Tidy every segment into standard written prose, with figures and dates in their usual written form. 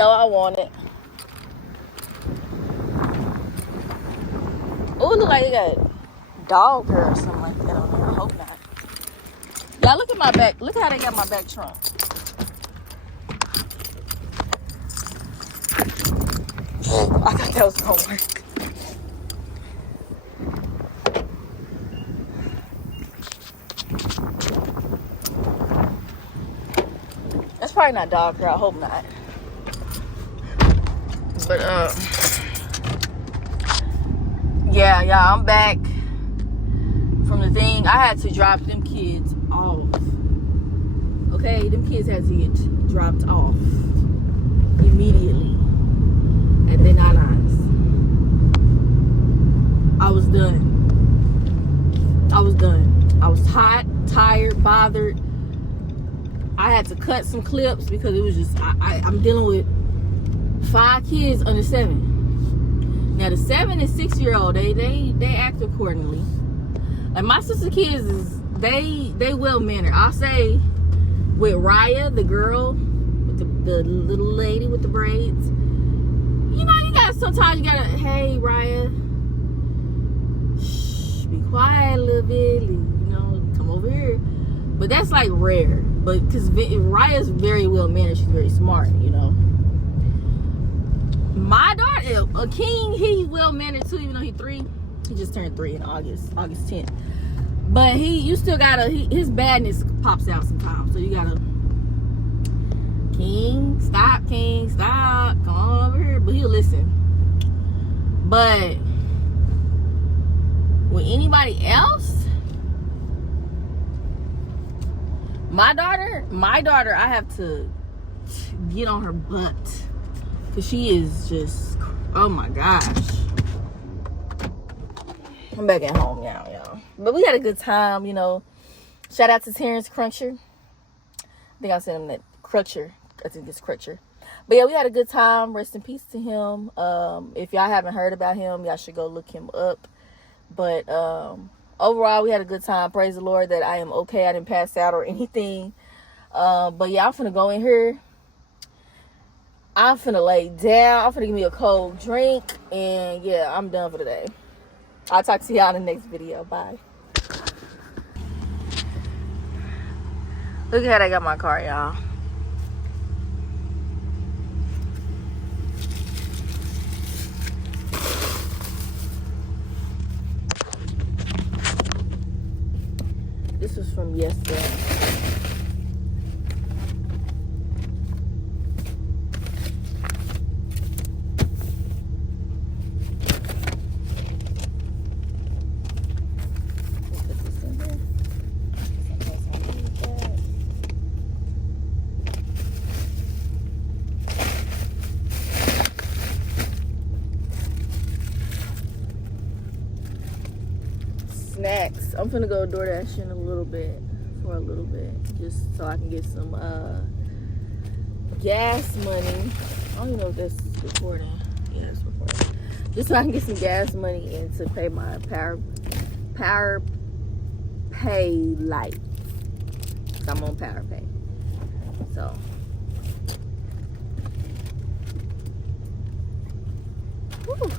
No, I want it. Oh, look like you got dog hair or something like that on there. I hope not. Y'all, look at my back. Look how they got my back trunk. I thought that was gonna work. That's probably not dog hair. I hope not. But yeah, y'all, I'm back from the thing. I had to drop them kids off. Okay, them kids had to get dropped off immediately at their nanas. I was done. I was hot, tired, bothered. I had to cut some clips because it was just I'm dealing with 5 kids under 7. Now the 7 and 6-year-old, they act accordingly. Like my sister kids is they well mannered. I'll say with Raya, the girl with the little lady with the braids. You know, sometimes you gotta, hey Raya, shh, be quiet a little bit, you know, come over here. But that's like rare. But because Raya's very well mannered, she's very smart, you know. My daughter, King, he well mannered too, even though he's 3. He just turned 3 in August 10th. But you still gotta, his badness pops out sometimes. So you gotta, King, stop, come on over here. But he'll listen. But with anybody else, my daughter, I have to get on her butt. Because she is just, oh my gosh. I'm back at home now, y'all. But we had a good time, you know. Shout out to Terrence Cruncher. I think I said him that Crutcher. I think it's Crutcher. But yeah, we had a good time. Rest in peace to him. If y'all haven't heard about him, y'all should go look him up. But overall, we had a good time. Praise the Lord that I am okay. I didn't pass out or anything. But yeah, I'm finna go in here. I'm finna lay down. I'm finna give me a cold drink. And yeah, I'm done for today. I'll talk to y'all in the next video. Bye. Look at how they got my car, y'all. This was from yesterday. Snacks. I'm finna go DoorDash in for a little bit, just so I can get some gas money. I don't even know if that's recording. Yeah, it's recording. Just so I can get some gas money and to pay my power pay light. I'm on power pay. So whew.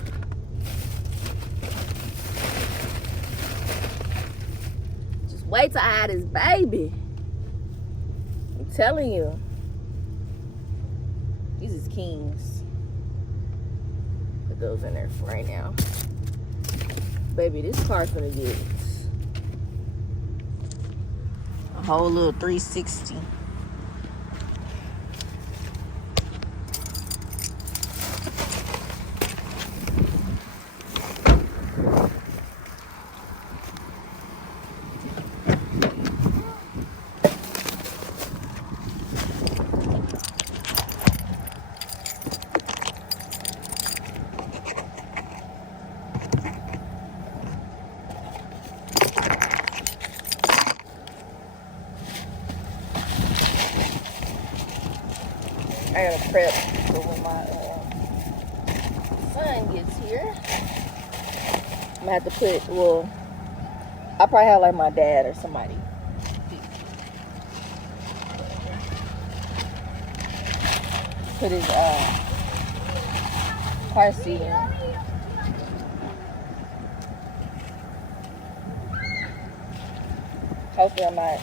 Wait till I have this baby. I'm telling you. These is kings. Put those in there for right now. Baby, this car's gonna get a whole little 360. I gotta prep for when my son gets here. I'm gonna have to put, well, I'll probably have like my dad or somebody. put his car seat in. Hopefully I'm not.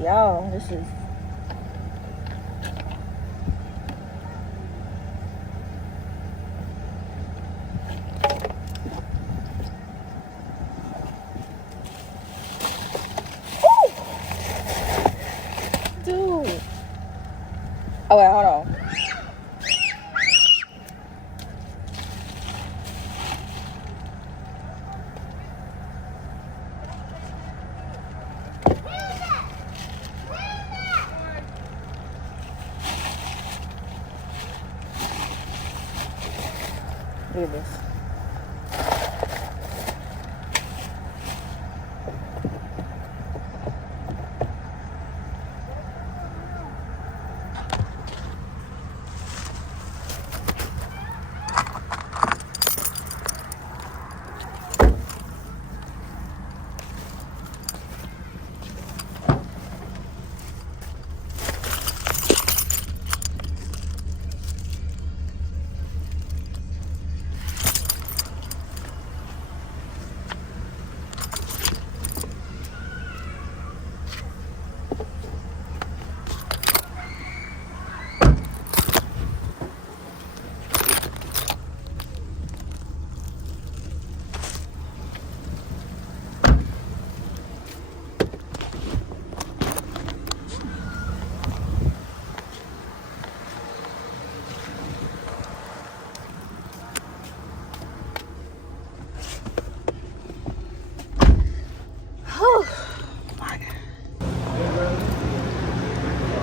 Y'all, this is dude. Oh wait, hold on. Look at this.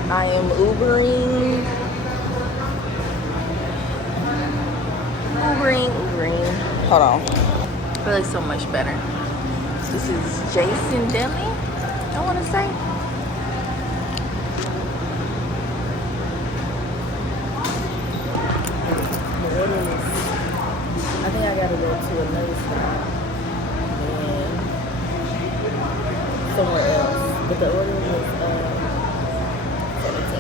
I am Ubering. Hold on. I feel like so much better. This is Jason Deli, I want to say. I think I gotta go to another stop and somewhere else. But the order was 17.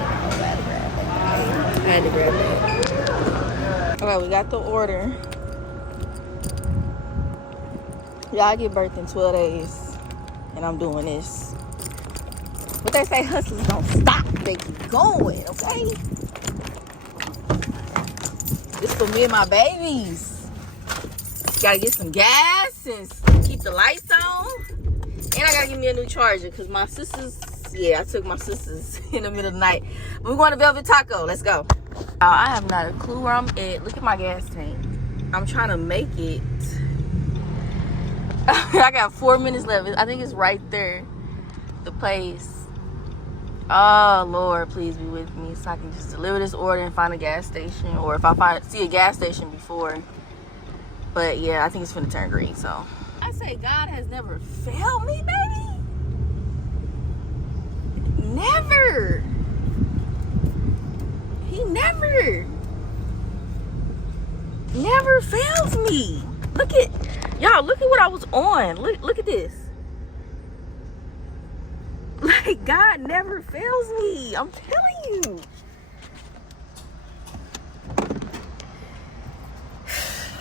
I had to grab that. Okay, we got the order. Y'all, I give birth in 12 days, and I'm doing this. But they say hustlers don't stop, they keep going, okay? This for me and my babies. Gotta get some gas and keep the lights on. And I gotta get me a new charger, because my sisters, I took my sisters in the middle of the night. But we're going to Velvet Taco. Let's go. I have not a clue where I'm at. Look at my gas tank. I'm trying to make it. I got 4 minutes left. I think it's right there. The place. Oh, Lord, please be with me so I can just deliver this order and find a gas station. Or if I see a gas station before. But, yeah, I think it's finna turn green, so. I say God has never failed me, baby. Never. He never fails me. Look at, y'all, look at what I was on. Look at this. Like, God never fails me. I'm telling you.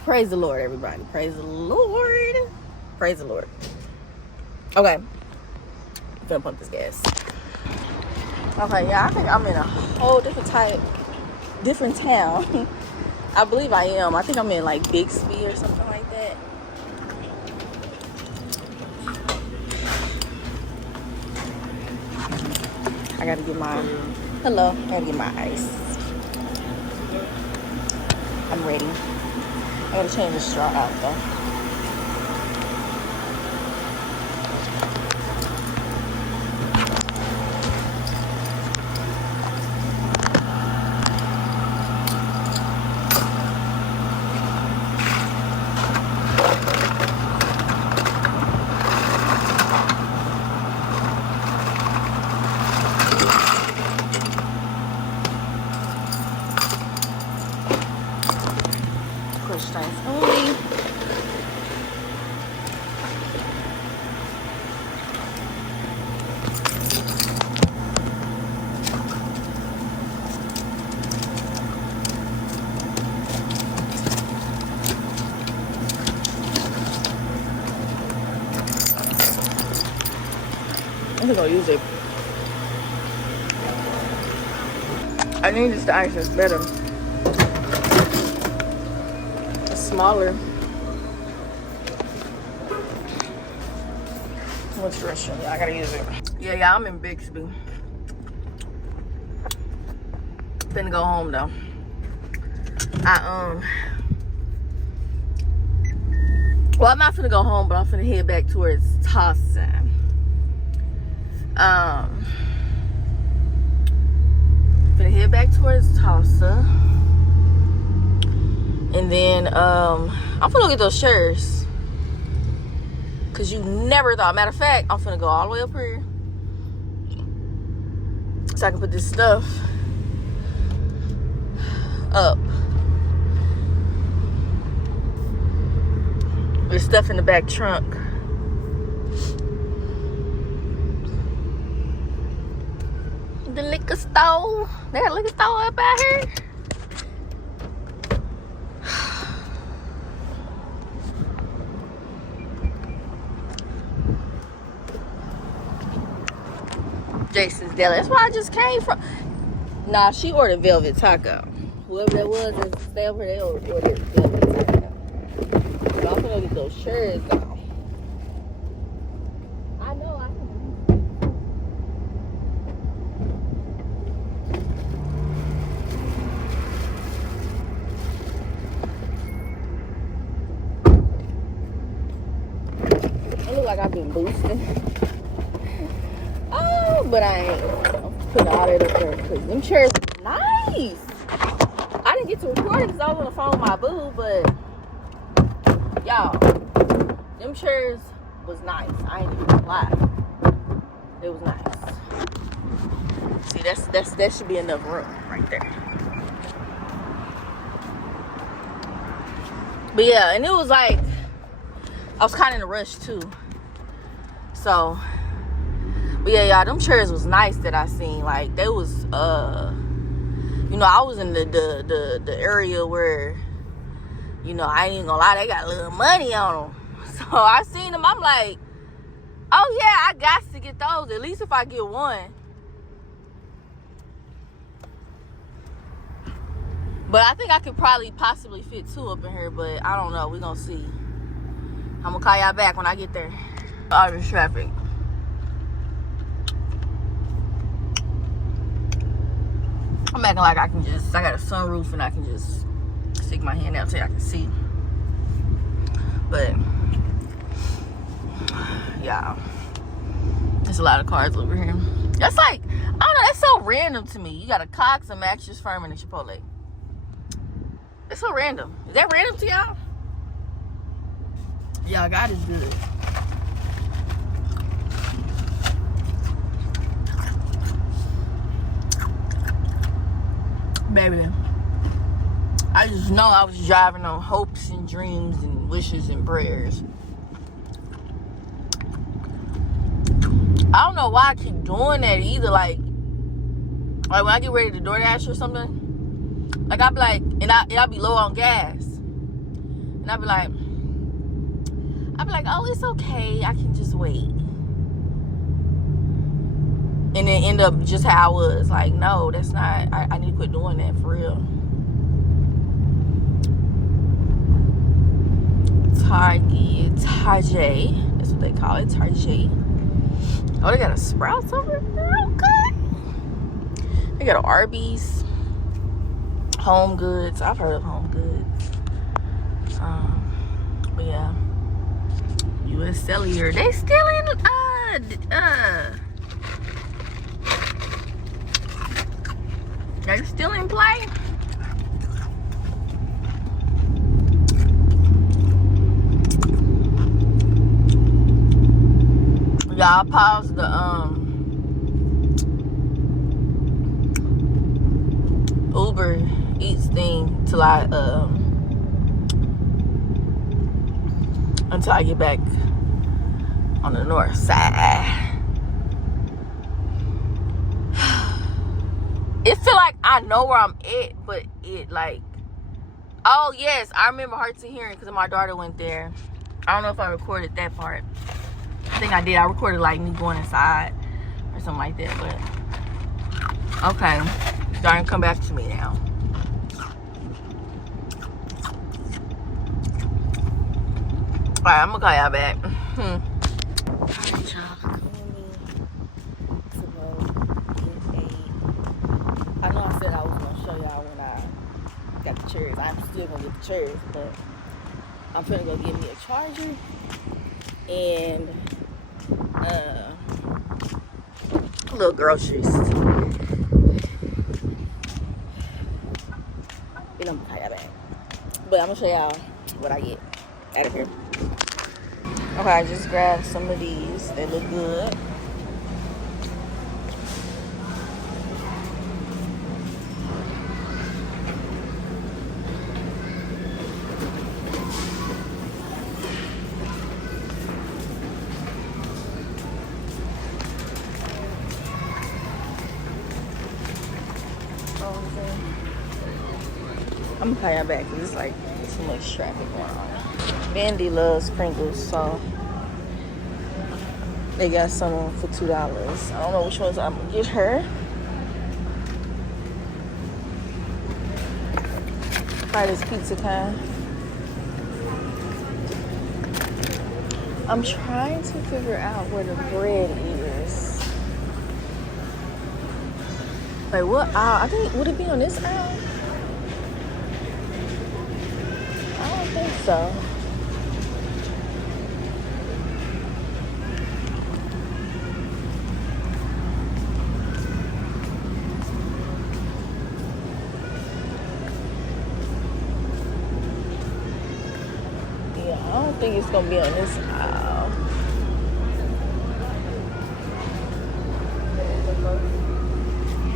Praise the Lord, everybody. Praise the Lord. Praise the Lord. Okay. I'm gonna pump this gas. Okay, yeah, I think I'm in a whole different town. I believe I am. I think I'm in like Bixby or something like that. I gotta get my, I gotta get my ice. I'm ready. I gotta change the straw out though. Only. I'm just gonna use it. I think this ice is better. It's smaller. What's the rest of it? I gotta use it. Yeah, I'm in Bixby. Finna go home though. Well, I'm not finna go home, but I'm finna head back towards Tulsa. Finna head back towards Tulsa. And then I'm finna get those shirts. Cause you never thought. Matter of fact, I'm finna go all the way up here. So I can put this stuff up. There's stuff in the back trunk. The liquor store. They got a liquor store up out here. Jason's Deli. That's where I just came from. Nah, she ordered velvet taco. Whoever that was that stay over there ordered velvet taco. So I'm gonna get those shirts though. I know I can. I look like I've been boosting. Oh, but I ain't. I'm putting all that up there because them chairs are nice. I didn't get to record it because I was on the phone with my boo, but y'all, them chairs was nice. I ain't even gonna lie. It was nice. See, that should be enough room right there. But yeah, and it was like I was kind of in a rush too. So, but yeah, y'all, them chairs was nice that I seen. Like they was, you know, I was in the area where, you know, I ain't even gonna lie, they got a little money on them. So I seen them, I'm like, oh yeah, I got to get those. At least if I get one. But I think I could probably possibly fit two up in here, but I don't know. We're gonna see. I'm gonna call y'all back when I get there. All this traffic. I'm acting like I can just, I got a sunroof and I can just stick my hand out so I can see. But, yeah. There's a lot of cars over here. That's like, I don't know, that's so random to me. You got a Cox, a Mattress Firm, and a Chipotle. It's so random. Is that random to y'all? Y'all, God is good. Baby, I just know I was driving on hopes and dreams and wishes and prayers. I don't know why I keep doing that either. Like when I get ready to DoorDash or something, like I'll be like, and I'll be low on gas, and I'll be like, oh, it's okay, I can just wait. And then end up just how I was. Like, no, that's not, I need to quit doing that for real. Target, that's what they call it, Target. Oh, they got a Sprouts over there, okay. They got an Arby's, Home Goods. I've heard of Home Goods. But yeah, U.S. Cellular. They still in, they're still in play. Y'all pause the Uber Eats thing till until I get back on the north side. It feel like I know where I'm at, but it like, oh yes, I remember Hearts of Hearing because my daughter went there. I don't know if I recorded that part. I think I did. I recorded like me going inside. something like that, but okay. Darn, come back to me now. Alright, I'm gonna call y'all back. Alright, y'all. I know I said I was gonna show y'all when I got the chairs. I'm still gonna get the chairs, but I'm finna go get me a charger and little groceries. Then I'm gonna call y'all back. But I'm gonna show y'all what I get out of here. Okay, I just grabbed some of these. They look good. I'm gonna call y'all back because it's like too much traffic going on. Bandy loves Pringles, so they got some for $2. I don't know which ones I'm gonna get her. Try this pizza kind. I'm trying to figure out where the bread is. Like what aisle? I think, would it be on this aisle? I don't think so. Yeah, I don't think it's gonna be on this aisle.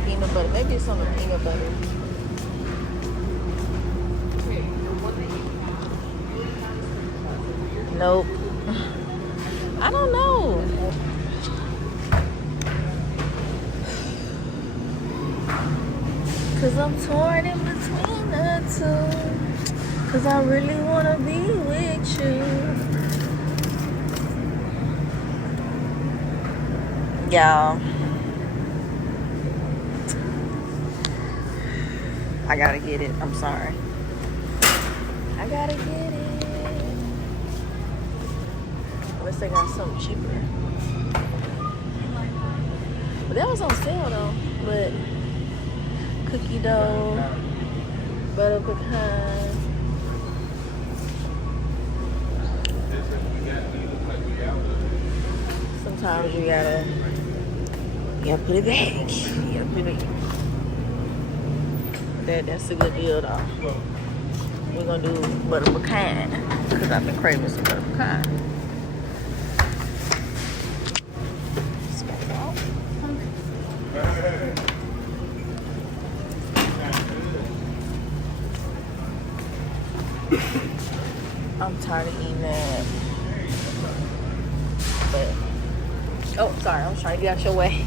Peanut butter. Maybe it's on the peanut butter. Nope. I don't know. Cause I'm torn in between the two. Cause I really wanna be with you. Y'all, I gotta get it. I'm sorry. I gotta get it. Unless they got something cheaper. But that was on sale though. But cookie dough, butter pecan. Sometimes you gotta put it back. You gotta put it back. That's a good deal though. We're gonna do butter pecan because I've been craving some butter pecan. I'm tired of eating that. But oh, sorry, I was trying to get out your way.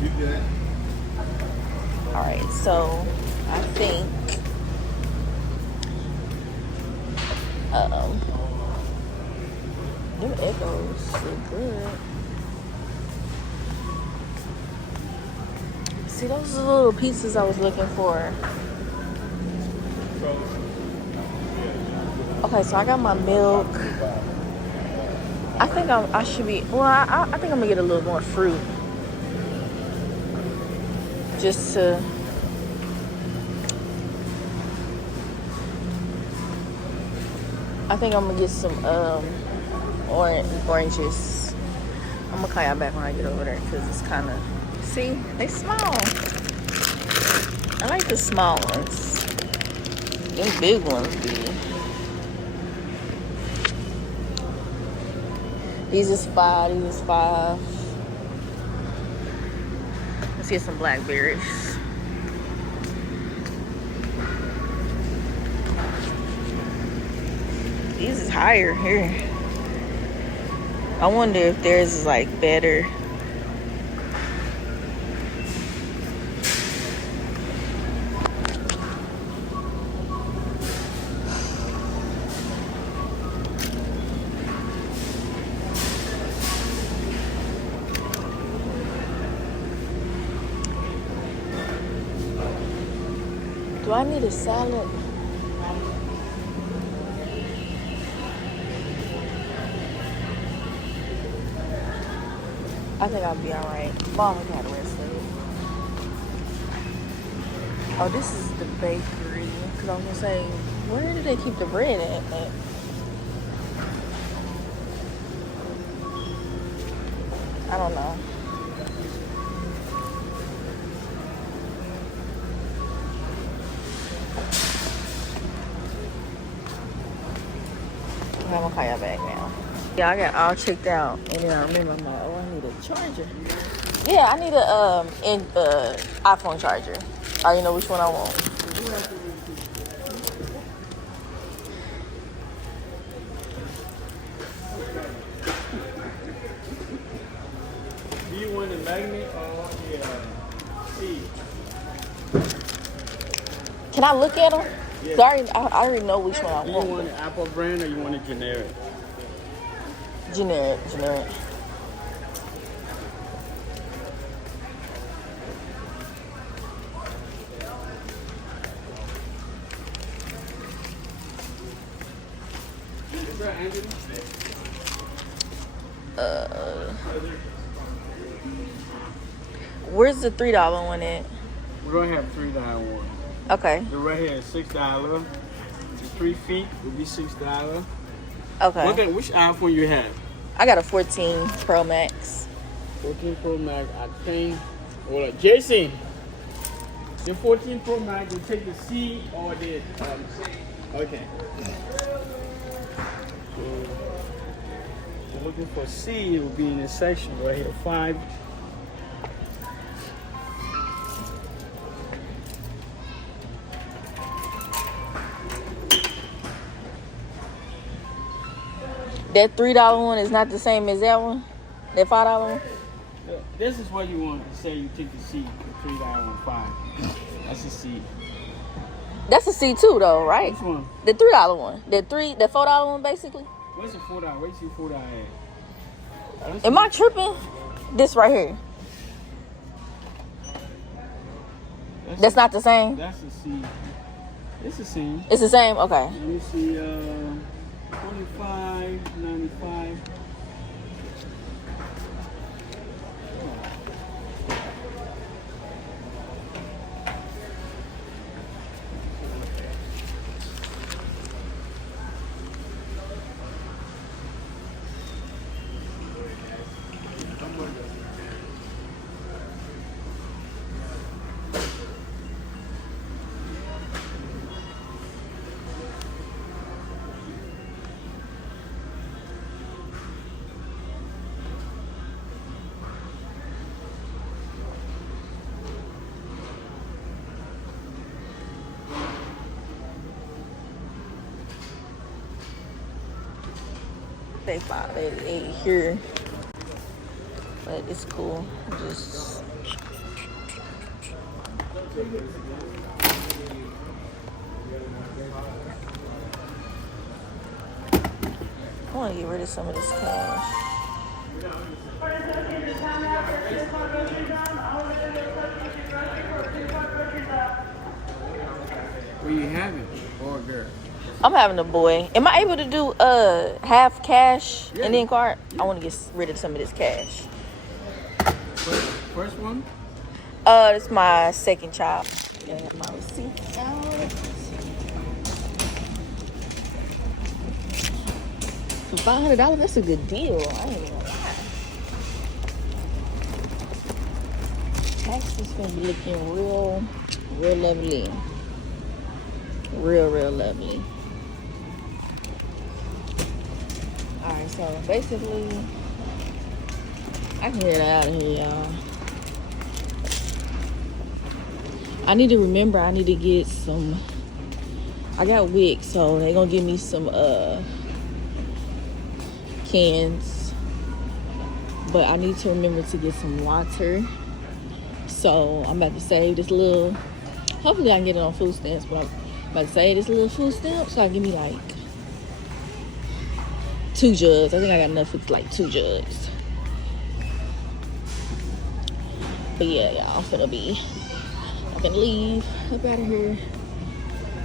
All right, so I think them Echoes look good. See, those are the little pieces I was looking for. Okay, so I got my milk. I think I should be, well, I think I'm gonna get a little more fruit. Just to, I think I'm gonna get some oranges. I'm gonna call y'all back when I get over there because it's kind of, see, they small. I like the small ones. Them big ones be. These is $5. These is $5. Let's get some blackberries. These is higher here. I wonder if theirs is like better. I need a salad? I think I'll be alright. Mom would have the rest of it. Oh, this is the bakery. Because I was going to say, where do they keep the bread at? I don't know. I'm going to call y'all back now. Yeah, I got all checked out. And then I remember, I'm like, oh, I need a charger. Yeah, I need a iPhone charger. I already know which one I want. Do you want the magnet or the seed? Can I look at them? Yeah. I already know which one I Do you want. want the Apple brand or you want it generic? Generic. Is that Anthony? Where's the $3 one at? We're going to have $3 one. Okay. The right here is $6. The 3 feet will be $6. Okay. Which iPhone you have? I got a 14 Pro Max. 14 Pro Max, I think. Hold on. Jason, the 14 Pro Max will take the C or the okay. So, if you're looking for C, it will be in this section right here, 5. That $3 one is not the same as that one? That $5 one? This is what you want to say you take the C, the $3 one, 5. That's a C. That's a C too though, right? Which one? The $3 one. The $4 one basically? Where's the $4? Where's your $4 at? Am I tripping? This right here. That's not the same? That's a C. It's the same. It's the same? Okay. Let me see, 25.95. They 588 here, but it's cool. Just I want to get rid of some of this cash. Where you have it? Boy or girl? I'm having a boy. Am I able to do half cash and then card? I want to get rid of some of this cash. First one? It's my second child. Yeah, my receipt out. For $500, that's a good deal. I ain't gonna lie. Tax is gonna be looking real lovely. Real lovely. Alright, so basically, I can get out of here, y'all. I need to remember I need to get some. I got Wix, so they're gonna give me some cans. But I need to remember to get some water. So I'm about to save this little. Hopefully I can get it on food stamps, but I'm about to save this little food stamp so I can give me like 2 jugs. I think I got enough for like 2 jugs. But yeah, y'all, I'm finna leave up out of here.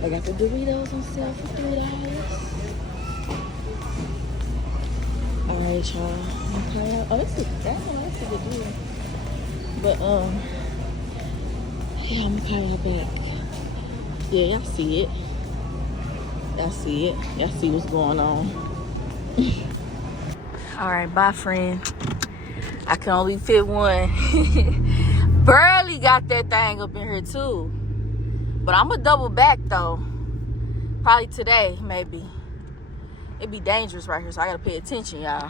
I got the Doritos on sale for $3. Alright, y'all. Okay. Oh, that's a good deal. But yeah, I'm gonna call y'all back. Yeah, y'all see it. Y'all see it. Y'all see what's going on. Alright, bye friend. I can only fit one. Barely got that thing up in here too. But I'm gonna double back though. Probably today, maybe. It'd be dangerous right here, so I gotta pay attention, y'all.